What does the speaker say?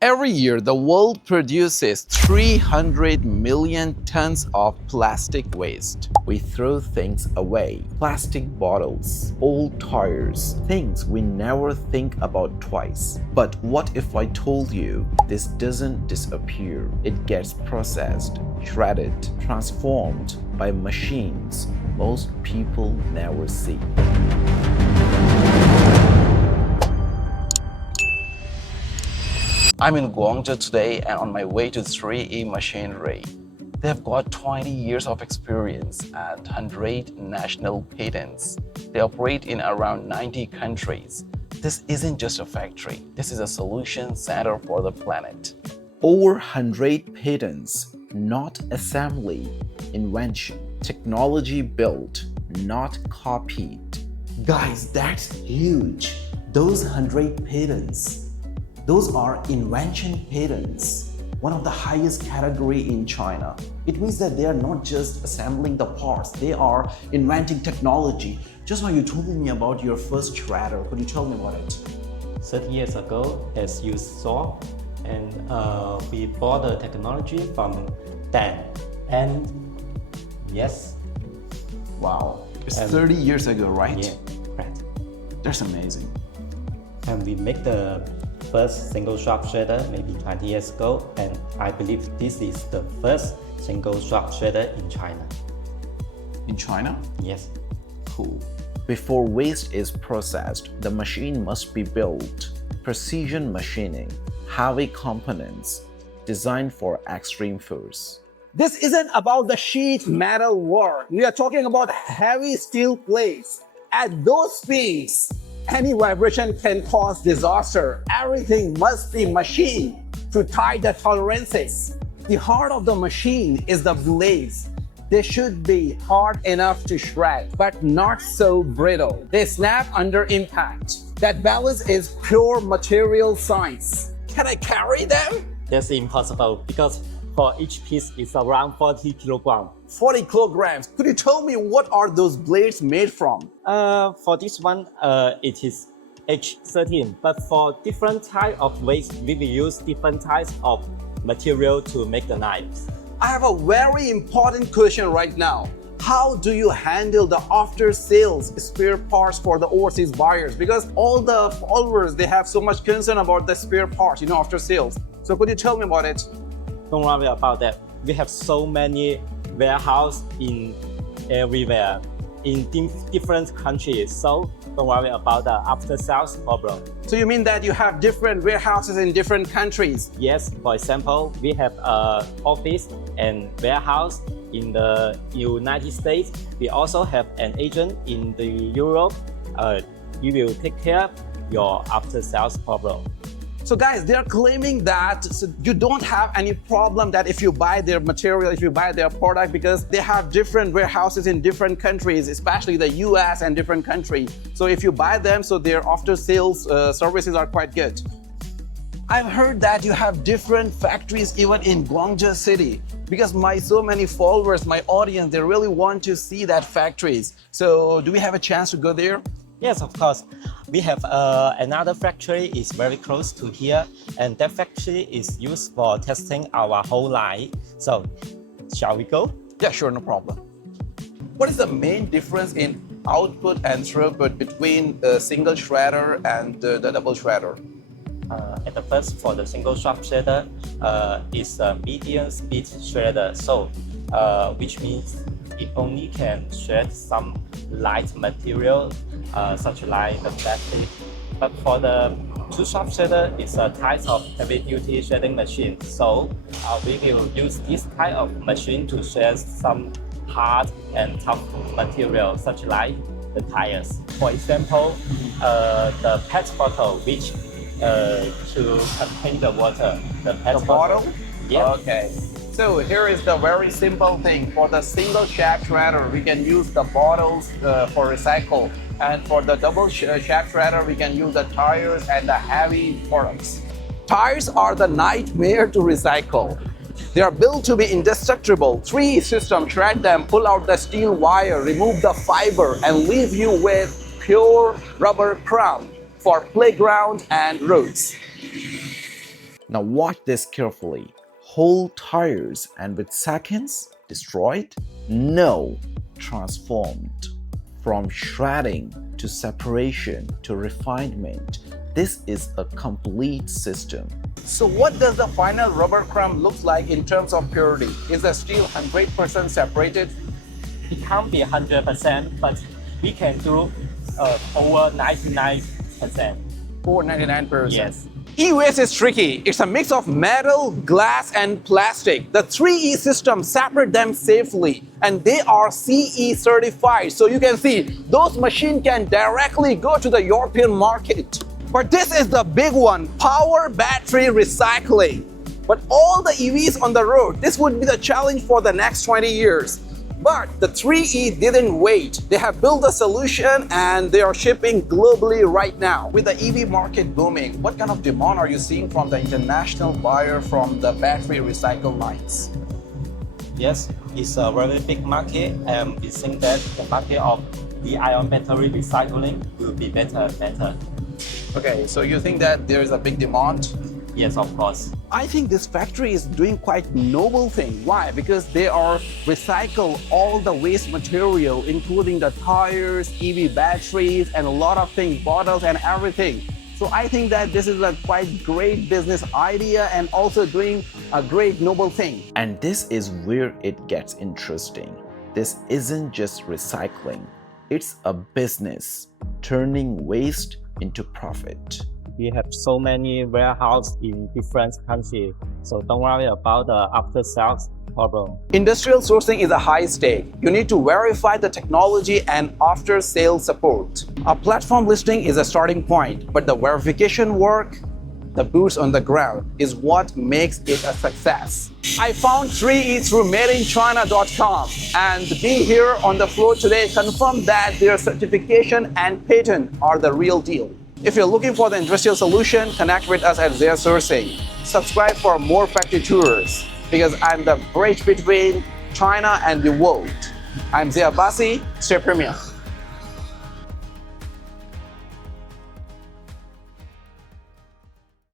Every year, the world produces 300 million tons of plastic waste. We throw things away. Plastic bottles, old tires, things we never think about twice. But what if I told you this doesn't disappear? It gets processed, shredded, transformed by machines most people never see. I'm in Guangzhou today and on my way to 3E Machinery. They've got 20 years of experience and 100 national patents. They operate in around 90 countries. This isn't just a factory, this is a solution center for the planet. Over 100 patents, not assembly, invention, technology built, not copied. Guys, that's huge. Those 100 patents. Those are invention patents, one of the highest category in China. It means that they are not just assembling the parts, they are inventing technology. Just now you told me about your first shredder. Could you tell me about it? 30 years ago, as you saw, and we bought the technology from Dan. And yes. Wow, it's 30 years ago, right? Yeah, right. That's amazing. And we make the first single shaft shredder maybe 20 years ago, and I believe this is the first single shaft shredder in China. In China? Yes. Cool. Before waste is processed, the machine must be built. Precision machining, heavy components, designed for extreme force. This isn't about the sheet metal work. We are talking about heavy steel plates. At those speeds, any vibration can cause disaster. Everything must be machined to tie the tolerances. The heart of the machine is the blades. They should be hard enough to shred, but not so brittle. They snap under impact. That balance is pure material science. Can I carry them? That's impossible because for each piece it's around 40 kilograms. 40 kilograms. Could you tell me what are those blades made from? For this one, it is H13, but for different type of waste, we will use different types of material to make the knives. I have a very important question right now. How do you handle the after sales spare parts for the overseas buyers? Because all the followers, they have so much concern about the spare parts, after sales. So could you tell me about it? Don't worry about that. We have so many warehouses in everywhere, in different countries. So don't worry about the after sales problem. So you mean that you have different warehouses in different countries? Yes, for example, we have an office and warehouse in the United States. We also have an agent in the Europe. We will take care of your after sales problem. So guys, they're claiming that you don't have any problem that if you buy their material, if you buy their product, because they have different warehouses in different countries, especially the US and different countries. So if you buy them, so their after sales services are quite good. I've heard that you have different factories even in Guangzhou city, because so many followers, my audience, they really want to see that factories. So do we have a chance to go there? Yes, of course. We have another factory is very close to here, and that factory is used for testing our whole line. So, shall we go? Yeah, sure, no problem. What is the main difference in output and throughput between the single shredder and the double shredder? At the first, for the single shaft shredder, is a medium speed shredder. So, which means it only can shred some light material, such like the plastic. But for the two shaft shredder, it's a type of heavy duty shredding machine. So we will use this type of machine to shred some hard and tough material, such like the tires. For example, the PET bottle, which to contain the water. The PET bottle? Yeah. Okay. So here is the very simple thing. For the single shaft shredder, we can use the bottles for recycle. And for the double shaft shredder, we can use the tires and the heavy products. Tires are the nightmare to recycle. They are built to be indestructible. 3 systems shred them, pull out the steel wire, remove the fiber, and leave you with pure rubber crown for playground and roads. Now watch this carefully. Whole tires and with seconds destroyed? No, transformed. From shredding to separation to refinement, this is a complete system. So what does the final rubber crumb look like in terms of purity? Is the steel 100% separated? It can't be 100%, but we can do over 99%. Or 99%? Yes. E-waste is tricky. It's a mix of metal, glass, and plastic. The 3E system separate them safely, and they are CE certified. So you can see those machines can directly go to the European market. But this is the big one, power battery recycling. But all the EVs on the road, this would be the challenge for the next 20 years. But the 3E didn't wait. They have built a solution and they are shipping globally right now. With the EV market booming, what kind of demand are you seeing from the international buyer from the battery recycle lines? Yes, it's a very big market, and we think that the market of the ion battery recycling will be better and better. Okay, so you think that there is a big demand? Yes, of course. I think this factory is doing quite noble thing. Why? Because they are recycle all the waste material, including the tires, EV batteries, and a lot of things, bottles and everything. So I think that this is a quite great business idea and also doing a great noble thing. And this is where it gets interesting. This isn't just recycling. It's a business, turning waste into profit. We have so many warehouses in different countries, so don't worry about the after-sales problem. Industrial sourcing is a high stake. You need to verify the technology and after-sales support. A platform listing is a starting point, but the verification work, the boots on the ground, is what makes it a success. I found 3E through madeinchina.com, and being here on the floor today confirmed that their certification and patent are the real deal. If you're looking for the industrial solution, connect with us at Zia Sourcing. Subscribe for more factory tours, because I'm the bridge between China and the world. I'm Zia Abbasi, stay premium.